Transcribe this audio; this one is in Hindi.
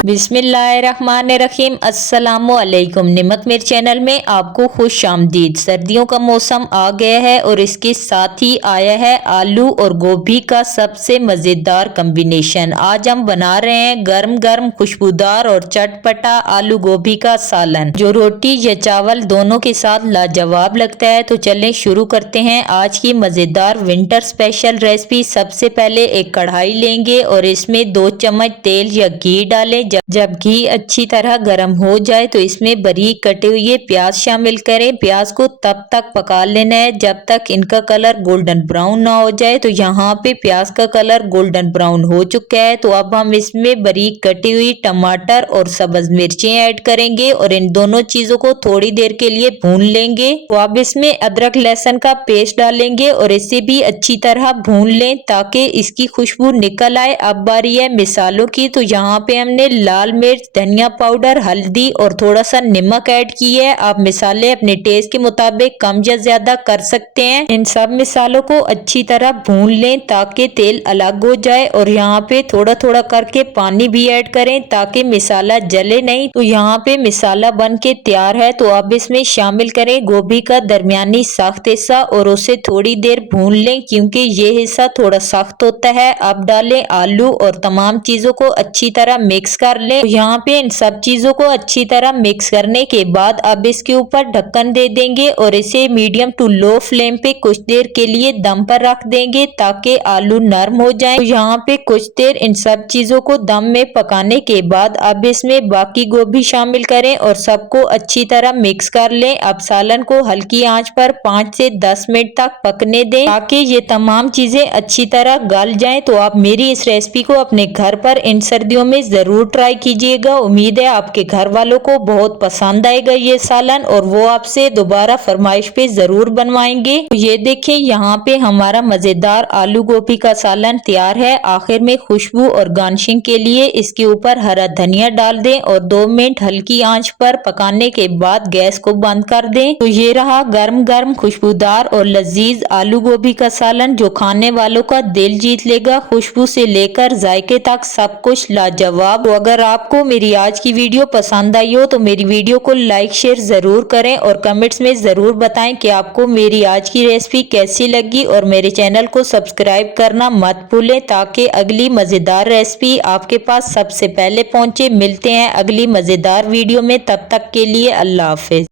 बिस्मिल्लाहिर्रहमानिर्रहीम। अस्सलामुअलैकुम। निमक मिर्च चैनल में आपको खुश आमदीद। सर्दियों का मौसम आ गया है और इसके साथ ही आया है आलू और गोभी का सबसे मज़ेदार कम्बिनेशन। आज हम बना रहे हैं गर्म गर्म खुशबूदार और चटपटा आलू गोभी का सालन, जो रोटी या चावल दोनों के साथ लाजवाब लगता है। तो चलें शुरू करते हैं आज की मज़ेदार विंटर स्पेशल रेसिपी। सबसे पहले एक कढ़ाई लेंगे और इसमें 2 चम्मच तेल या घी डालें। जब घी अच्छी तरह गर्म हो जाए तो इसमें बारीक कटे हुए प्याज शामिल करें। प्याज को तब तक पका लेना है जब तक इनका कलर गोल्डन ब्राउन ना हो जाए। तो यहाँ पे प्याज का कलर गोल्डन ब्राउन हो चुका है। तो अब हम इसमें बारीक कटी हुई टमाटर और सब्ज मिर्चें ऐड करेंगे और इन दोनों चीजों को थोड़ी देर के लिए भून लेंगे। तो अब इसमें अदरक लहसुन का पेस्ट डालेंगे और इसे भी अच्छी तरह भून लें ताकि इसकी खुशबू निकल आए। अब बारी है मिसालों की। तो यहाँ पे हमने लाल मिर्च, धनिया पाउडर, हल्दी और थोड़ा सा नमक ऐड की है। आप मिसाले अपने टेस्ट के मुताबिक कम या ज्यादा कर सकते हैं। इन सब मिसालों को अच्छी तरह भून लें ताकि तेल अलग हो जाए और यहाँ पे थोड़ा थोड़ा करके पानी भी ऐड करें ताकि मिसाला जले नहीं। तो यहाँ पे मिसाला बन के तैयार है। तो अब इसमें शामिल करें गोभी का दरमियानी सख्त हिस्सा और उसे थोड़ी देर भून लें क्योंकि ये हिस्सा थोड़ा सख्त होता है। अब डालें आलू और तमाम चीजों को अच्छी तरह मिक्स कर लें। तो यहाँ पे इन सब चीजों को अच्छी तरह मिक्स करने के बाद अब इसके ऊपर ढक्कन दे देंगे और इसे मीडियम टू लो फ्लेम पे कुछ देर के लिए दम पर रख देंगे ताकि आलू नरम हो जाएं। तो यहाँ पे कुछ देर इन सब चीजों को दम में पकाने के बाद अब इसमें बाकी गोभी शामिल करें और सबको अच्छी तरह मिक्स कर लें। अब सालन को हल्की आंच पर 5 से 10 मिनट तक पकने दें ताकि ये तमाम चीजें अच्छी तरह गल जाएं। तो आप मेरी इस रेसिपी को अपने घर पर इन सर्दियों में जरूर ट्राई कीजिएगा। उम्मीद है आपके घर वालों को बहुत पसंद आएगा ये सालन और वो आपसे दोबारा फरमाइश पे जरूर बनवाएंगे। तो ये देखिए यहाँ पे हमारा मजेदार आलू गोभी का सालन तैयार है। आखिर में खुशबू और गार्निशिंग के लिए इसके ऊपर हरा धनिया डाल दें और 2 मिनट हल्की आंच पर पकाने के बाद गैस को बंद कर दें। तो ये रहा गर्म गर्म खुशबूदार और लजीज आलू गोभी का सालन जो खाने वालों का दिल जीत लेगा। खुशबू से लेकर जायके तक सब कुछ लाजवाब। तो अगर आपको मेरी आज की वीडियो पसंद आई हो तो मेरी वीडियो को लाइक शेयर जरूर करें और कमेंट्स में जरूर बताएं कि आपको मेरी आज की रेसिपी कैसी लगी और मेरे चैनल को सब्सक्राइब करना मत भूलें ताकि अगली मजेदार रेसिपी आपके पास सबसे पहले पहुंचे। मिलते हैं अगली मजेदार वीडियो में, तब तक के लिए अल्लाह हाफिज।